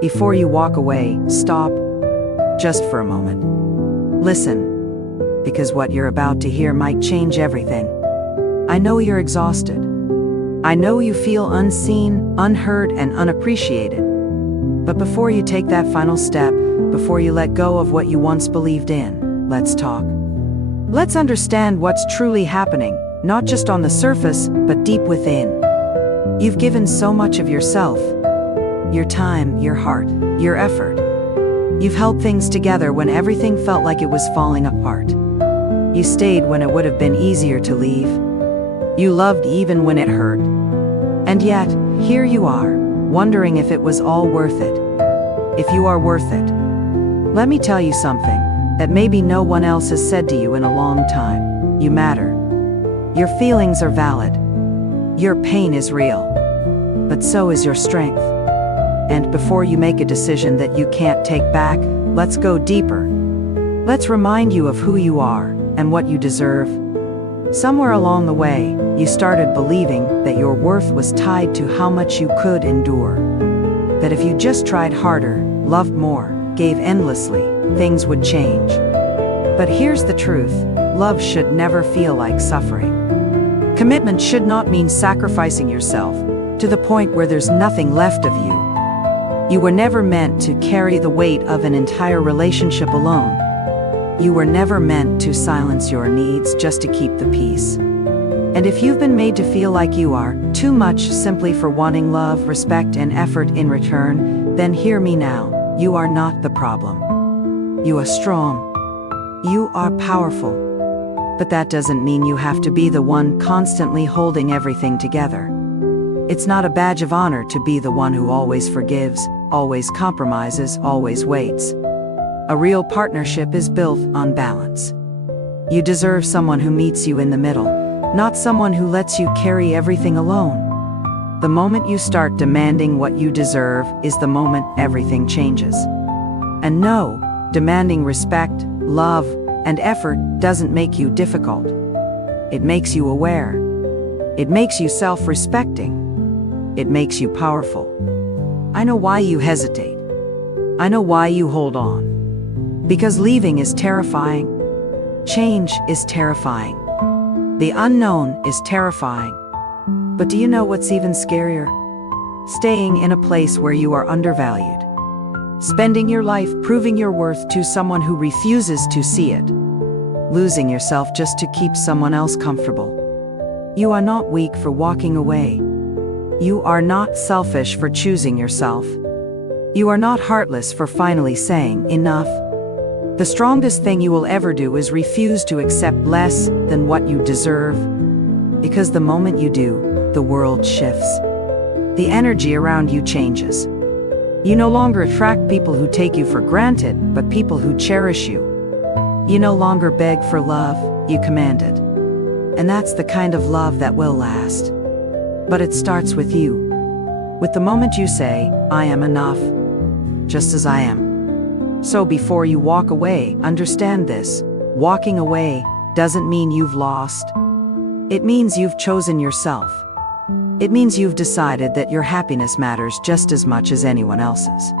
Before you walk away, stop, just for a moment. Listen, because what you're about to hear might change everything. I know you're exhausted. I know you feel unseen, unheard, and unappreciated. But before you take that final step, before you let go of what you once believed in, let's talk. Let's understand what's truly happening, not just on the surface, but deep within. You've given so much of yourself, your time, your heart, your effort. You've held things together when everything felt like it was falling apart. You stayed when it would have been easier to leave. You loved even when it hurt. And yet, here you are, wondering if it was all worth it. If you are worth it. Let me tell you something that maybe no one else has said to you in a long time. You matter. Your feelings are valid. Your pain is real. But so is your strength. And before you make a decision that you can't take back, let's go deeper. Let's remind you of who you are and what you deserve. Somewhere along the way, you started believing that your worth was tied to how much you could endure. That if you just tried harder, loved more, gave endlessly, things would change. But here's the truth: love should never feel like suffering. Commitment should not mean sacrificing yourself to the point where there's nothing left of you. You were never meant to carry the weight of an entire relationship alone. You were never meant to silence your needs just to keep the peace. And if you've been made to feel like you are too much simply for wanting love, respect, and effort in return, then hear me now. You are not the problem. You are strong. You are powerful. But that doesn't mean you have to be the one constantly holding everything together. It's not a badge of honor to be the one who always forgives, always compromises, always waits. A real partnership is built on balance. You deserve someone who meets you in the middle, not someone who lets you carry everything alone. The moment you start demanding what you deserve is the moment everything changes. And no, demanding respect, love, and effort doesn't make you difficult. It makes you aware. It makes you self-respecting. It makes you powerful. I know why you hesitate. I know why you hold on. Because leaving is terrifying. Change is terrifying. The unknown is terrifying. But do you know what's even scarier? Staying in a place where you are undervalued. Spending your life proving your worth to someone who refuses to see it. Losing yourself just to keep someone else comfortable. You are not weak for walking away. You are not selfish for choosing yourself. You are not heartless for finally saying enough. The strongest thing you will ever do is refuse to accept less than what you deserve. Because the moment you do, the world shifts. The energy around you changes. You no longer attract people who take you for granted, but people who cherish you. You no longer beg for love, you command it. And that's the kind of love that will last. But it starts with you. With the moment you say, I am enough, just as I am. So before you walk away, understand this. Walking away doesn't mean you've lost. It means you've chosen yourself. It means you've decided that your happiness matters just as much as anyone else's.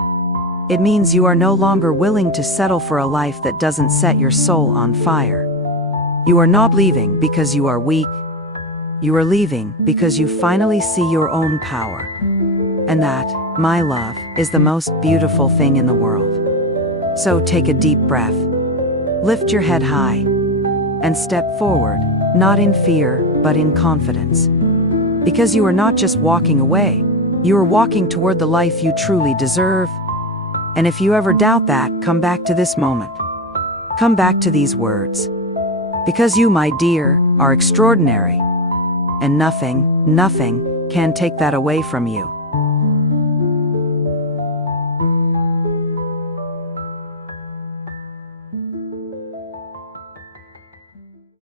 It means you are no longer willing to settle for a life that doesn't set your soul on fire. You are not leaving because you are weak. You are leaving because you finally see your own power. And that, my love, is the most beautiful thing in the world. So take a deep breath. Lift your head high. And step forward, not in fear, but in confidence. Because you are not just walking away, you are walking toward the life you truly deserve. And if you ever doubt that, come back to this moment. Come back to these words. Because you, my dear, are extraordinary. And nothing can take that away from you.